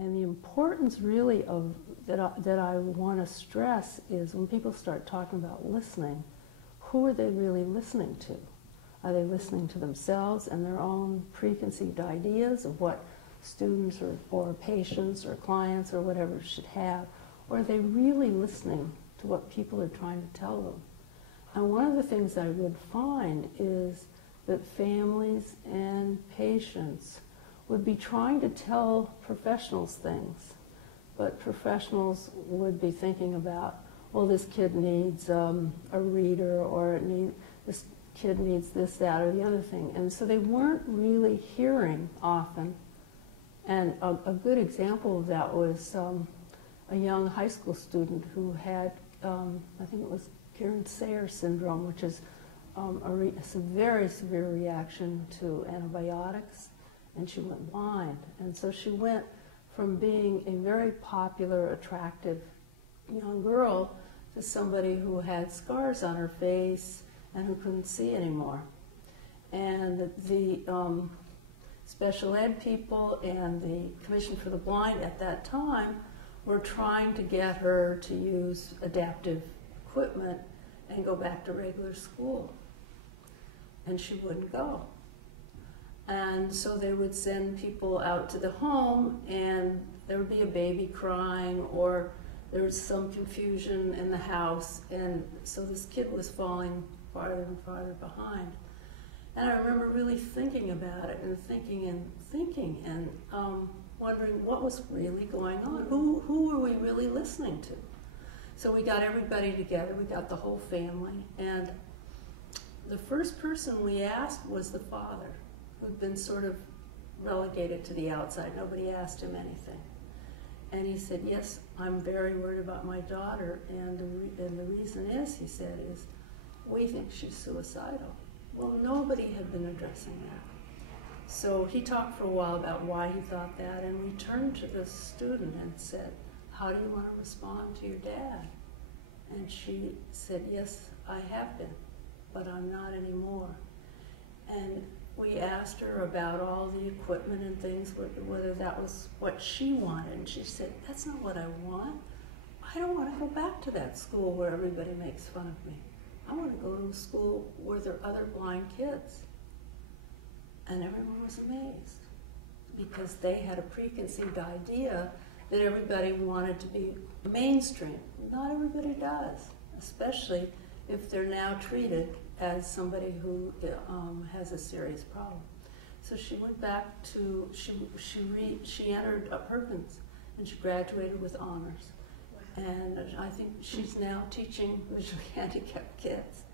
And the importance really of that I want to stress is when people start talking about listening, who are they really listening to? Are they listening to themselves and their own preconceived ideas of what students or patients or clients or whatever should have? Or are they really listening to what people are trying to tell them? And one of the things I would find is that families and patients would be trying to tell professionals things, but professionals would be thinking about, well, this kid needs a reader, or this kid needs this, that, or the other thing. And so they weren't really hearing often. And a good example of that was a young high school student who had, I think it was Karen-Sayer syndrome, which is a very severe reaction to antibiotics, and she went blind. And so she went from being a very popular, attractive young girl to somebody who had scars on her face and who couldn't see anymore. And the special ed people and the Commission for the Blind at that time were trying to get her to use adaptive equipment and go back to regular school. And she wouldn't go. And so they would send people out to the home, and there would be a baby crying, or there was some confusion in the house, and so this kid was falling farther and farther behind. And I remember really thinking about it and thinking and wondering what was really going on. Who were we really listening to? So we got everybody together, we got the whole family, and the first person we asked was the father, who'd been sort of relegated to the outside. Nobody asked him anything. And he said, yes, I'm very worried about my daughter, and the reason is, he said, is we think she's suicidal. Well, nobody had been addressing that. So he talked for a while about why he thought that, and we turned to the student and said, how do you want to respond to your dad? And she said, yes, I have been, but I'm not anymore. And we asked her about all the equipment and things, whether that was what she wanted. And she said, that's not what I want. I don't want to go back to that school where everybody makes fun of me. I want to go to a school where there are other blind kids. And everyone was amazed, because they had a preconceived idea that everybody wanted to be mainstream. Not everybody does, especially if they're now treated as somebody who has a serious problem. So she went back to, she entered Perkins, and she graduated with honors. And I think she's now teaching visually handicapped kids.